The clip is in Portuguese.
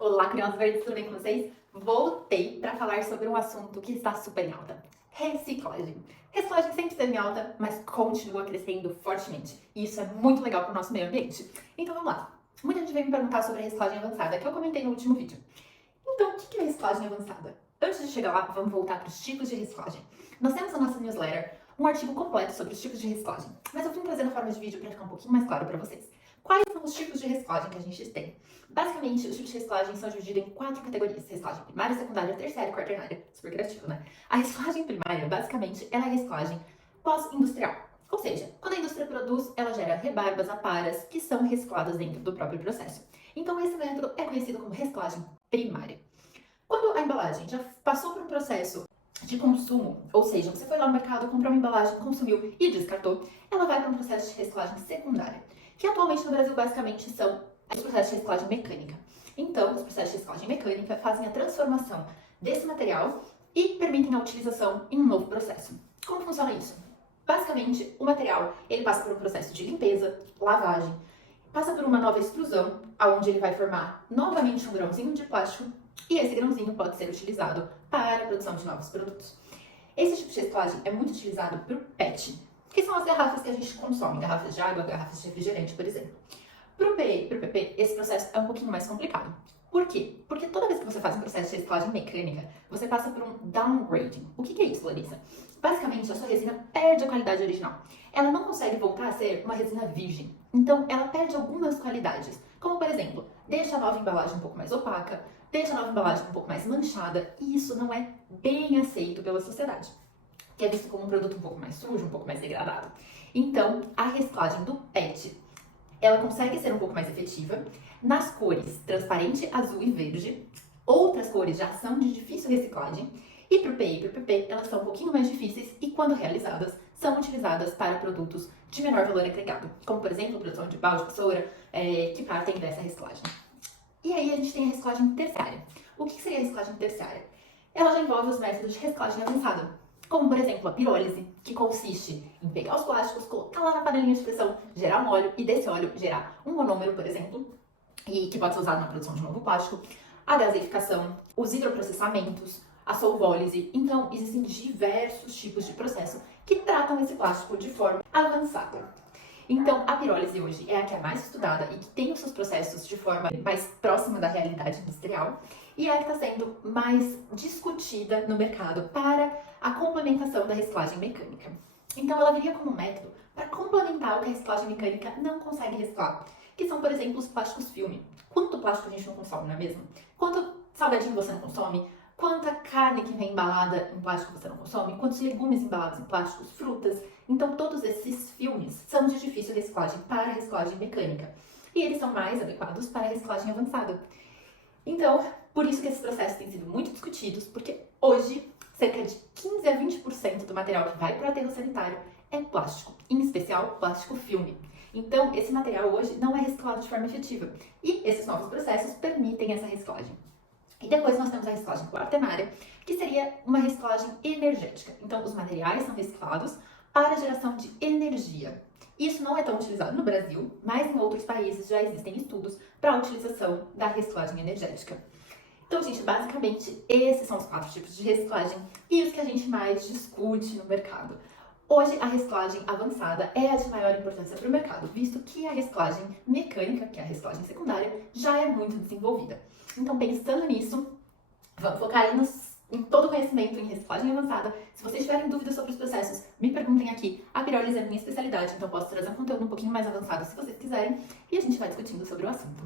Olá, curiosos verdes, tudo bem com vocês? Voltei para falar sobre um assunto que está super em alta: reciclagem. Reciclagem sempre esteve em alta, mas continua crescendo fortemente. E isso é muito legal para o nosso meio ambiente. Então vamos lá. Muita gente veio me perguntar sobre a reciclagem avançada, que eu comentei no último vídeo. Então, o que é reciclagem avançada? Antes de chegar lá, vamos voltar para os tipos de reciclagem. Nós temos na nossa newsletter um artigo completo sobre os tipos de reciclagem, mas eu vim trazer na forma de vídeo para ficar um pouquinho mais claro para vocês. Quais são os tipos de reciclagem que a gente tem? Basicamente, os tipos de reciclagem são divididos em 4 categorias: reciclagem primária, secundária, terciária e quaternária. Super criativo, né? A reciclagem primária, basicamente, ela é a reciclagem pós-industrial. Ou seja, quando a indústria produz, ela gera rebarbas, aparas, que são recicladas dentro do próprio processo. Então, esse método é conhecido como reciclagem primária. Quando a embalagem já passou por um processo de consumo, ou seja, você foi lá no mercado, comprou uma embalagem, consumiu e descartou, ela vai para um processo de reciclagem secundária, que atualmente no Brasil basicamente são os processos de reciclagem mecânica. Então, os processos de reciclagem mecânica fazem a transformação desse material e permitem a utilização em um novo processo. Como funciona isso? Basicamente, o material ele passa por um processo de limpeza, lavagem, passa por uma nova extrusão, onde ele vai formar novamente um grãozinho de plástico, e esse grãozinho pode ser utilizado para a produção de novos produtos. Esse tipo de reciclagem é muito utilizado para o PET, que são as garrafas que a gente consome, garrafas de água, garrafas de refrigerante, por exemplo. Para o PE e para o PP, esse processo é um pouquinho mais complicado. Por quê? Porque toda vez que você faz um processo de reciclagem mecânica, você passa por um downgrading. O que é isso, Larissa? Basicamente, a sua resina perde a qualidade original. Ela não consegue voltar a ser uma resina virgem. Então, ela perde algumas qualidades, como, por exemplo, deixa a nova embalagem um pouco mais opaca, deixa a nova embalagem um pouco mais manchada, e isso não é bem aceito pela sociedade, que é visto como um produto um pouco mais sujo, um pouco mais degradado. Então, a reciclagem do PET, ela consegue ser um pouco mais efetiva nas cores transparente, azul e verde. Outras cores já são de difícil reciclagem. E para o PE e para o PP, elas são um pouquinho mais difíceis e, quando realizadas, são utilizadas para produtos de menor valor agregado, como, por exemplo, a produção de balde, vassoura, que partem dessa reciclagem. E aí a gente tem a reciclagem terciária. O que seria a reciclagem terciária? Ela já envolve os métodos de reciclagem avançada, como, por exemplo, a pirólise, que consiste em pegar os plásticos, colocar lá na panelinha de pressão, gerar um óleo e desse óleo gerar um monômero, por exemplo, e que pode ser usado na produção de um novo plástico, a gaseificação, os hidroprocessamentos, a solvólise. Então, existem diversos tipos de processo que tratam esse plástico de forma avançada. Então, a pirólise hoje é a que é mais estudada e que tem os seus processos de forma mais próxima da realidade industrial, e é a que está sendo mais discutida no mercado para a complementação da reciclagem mecânica. Então, ela viria como um método para complementar o que a reciclagem mecânica não consegue reciclar, que são, por exemplo, os plásticos filme. Quanto plástico a gente não consome, não é mesmo? Quanto salgadinho você não consome? Quanta carne que vem embalada em plástico você não consome? Quantos legumes embalados em plásticos, frutas? Então, todos esses filmes são de difícil reciclagem para a reciclagem mecânica. E eles são mais adequados para a reciclagem avançada. Então, por isso que esses processos têm sido muito discutidos, porque hoje, cerca de 15 a 20% do material que vai para o aterro sanitário é plástico, em especial plástico filme. Então, esse material hoje não é reciclado de forma efetiva. E esses novos processos permitem essa reciclagem. E depois nós temos a reciclagem quaternária, que seria uma reciclagem energética. Então, os materiais são reciclados para a geração de energia. Isso não é tão utilizado no Brasil, mas em outros países já existem estudos para a utilização da reciclagem energética. Então, gente, basicamente, esses são os 4 tipos de reciclagem e os que a gente mais discute no mercado. Hoje, a reciclagem avançada é a de maior importância para o mercado, visto que a reciclagem mecânica, que é a reciclagem secundária, já é muito desenvolvida. Então, pensando nisso, vamos focar aí em todo o conhecimento em reciclagem avançada. Se vocês tiverem dúvidas sobre os processos, me perguntem aqui. A pirólise é a minha especialidade, então posso trazer um conteúdo um pouquinho mais avançado se vocês quiserem, e a gente vai discutindo sobre o assunto.